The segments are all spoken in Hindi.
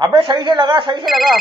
अबे सही से लगा, सही से लगा।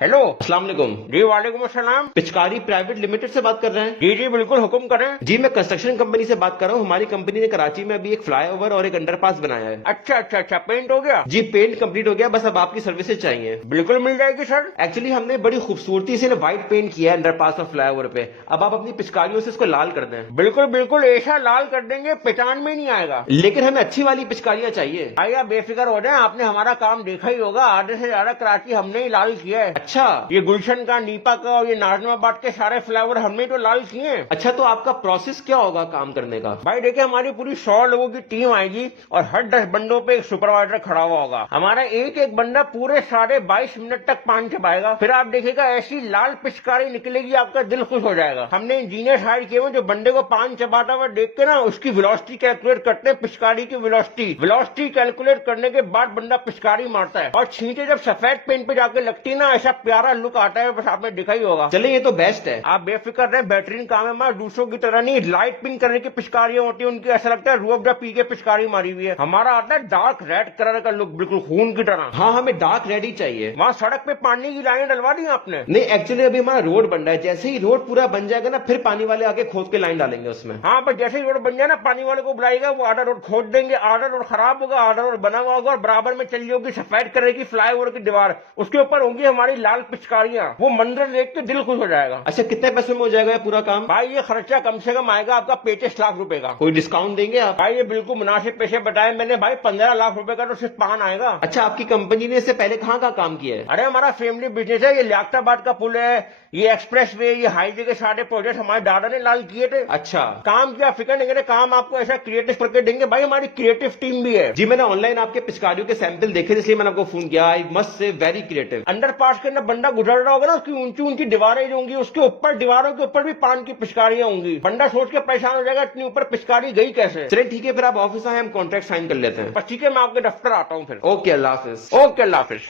हेलो। अस्सलाम वालेकुम। जी वालेकुम अस्सलाम। पिचकारी प्राइवेट लिमिटेड से बात कर रहे हैं? जी जी बिल्कुल, हुक्म करें। जी मैं कंस्ट्रक्शन कंपनी से बात कर रहा हूँ। हमारी कंपनी ने कराची में अभी एक फ्लाईओवर और एक अंडरपास बनाया है। अच्छा अच्छा अच्छा, पेंट हो गया? जी पेंट कंप्लीट हो गया, बस अब आपकी सर्विसेज चाहिए। बिल्कुल मिल जाएगी सर। एक्चुअली हमने बड़ी खूबसूरती से व्हाइट पेंट किया है अंडरपास और फ्लाईओवर पे। अब आप अपनी पिचकारियों से इसको लाल कर दें। बिल्कुल बिल्कुल, ऐसा लाल कर देंगे पहचान में नहीं आएगा। लेकिन हमें अच्छी वाली पिचकारियां चाहिए। भाई आप बेफिक्र हो जाए, आपने हमारा काम देखा ही होगा। आधे से ज्यादा कराची हमने ही लाल किया है। अच्छा ये गुलशन का, नीपा का और ये नाजमाबाद के सारे फ्लावर हमने तो लाल किए हैं। अच्छा, तो आपका प्रोसेस क्या होगा काम करने का? भाई देखिए, हमारी पूरी 100 लोगों की टीम आएगी और हर 10 बंदों पे एक सुपरवाइजर खड़ा हुआ होगा। हमारा एक एक बंदा पूरे 22.5 मिनट तक पान चबाएगा। फिर आप देखिएगा ऐसी लाल पिचकारी निकलेगी, आपका दिल खुश हो जाएगा। हमने इंजीनियर हायर किए हुए जो बंदे को पान चबाता हुआ देख के ना उसकी वेलोसिटी कैलकुलेट करते हैं, पिचकारी की वेलोसिटी कैलकुलेट करने के बाद बंदा पिचकारी मारता है। और छींटे जब सफेद पेंट पे जाके लगती है ना, ऐसा प्यारा लुक आता है, बस आपने देखा ही होगा। चलिए ये तो बेस्ट है। आप बेफिक्र रहे, बेहतरीन काम है। हमारा दूसरों की तरह नहीं, लाइट पिंक करने की पिचकारियां होती है उनकी, ऐसा लगता है रूह अफ़ज़ा पी के पिचकारी मारी हुई है। हमारा आता है डार्क रेड कलर का लुक, बिल्कुल खून की तरह। हाँ हमें डार्क रेड ही चाहिए। वहाँ सड़क पे पानी की लाइन डलवा दी आपने? नहीं एक्चुअली अभी हमारा रोड बन रहा है, जैसे ही रोड पूरा बन जाएगा ना फिर पानी वाले आके खोद के लाइन डालेंगे उसमें। हाँ, पर जैसे ही रोड बन जाए ना, पानी वाले को बुलाएगा, वो आधा रोड खोद देंगे, आधा रोड खराब होगा, आधा रोड बना हुआ होगा और बराबर में चली होगी सफेद कलर की फ्लाईओवर की दीवार, उसके ऊपर होंगी हमारी लाल पिचकारियां। वो मंजर देख के दिल खुश हो जाएगा। अच्छा कितने पैसे में हो जाएगा ये पूरा काम? भाई ये खर्चा कम से कम आएगा आपका 35 लाख रुपए का। कोई डिस्काउंट देंगे आप? भाई ये बिल्कुल मुनासिब पैसे बताए मैंने भाई, 15 लाख रुपए का तो सिर्फ पान आएगा। अच्छा आपकी कंपनी ने इससे पहले कहाँ का काम किया है? अरे हमारा फैमिली बिजनेस है। ये लियाकताबाद का पुल है, ये एक्सप्रेस वे, ये हाईवे के सारे प्रोजेक्ट हमारे दादा ने लाल किए थे। अच्छा काम किया, फिक्र नहीं करे, काम आपको ऐसा क्रिएटिव करके देंगे। भाई हमारी क्रिएटिव टीम भी है। जी मैंने ऑनलाइन आपके पिचकारियों के सैंपल देखे थे, इसलिए मैंने आपको फोन किया। I must say very creative. Under pass के अंदर बंदा गुजर रहा होगा ना, उसकी ऊंची ऊंची दीवारें जो होंगी, उसके ऊपर दीवारों के ऊपर भी पान की पिचकारियां होंगी। बंदा सोच के परेशान हो जाएगा इतनी ऊपर पिचकारी गई कैसे। चलिए ठीक है, फिर आप ऑफिस आए, हम कॉन्ट्रैक्ट साइन कर लेते हैं। बस ठीक है, मैं आपके दफ्तर आता हूँ फिर। ओके अल्लाह हाफिज। ओके अल्लाह हाफिज।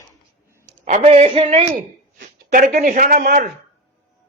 अबे ऐसे नहीं, करके निशाना मार।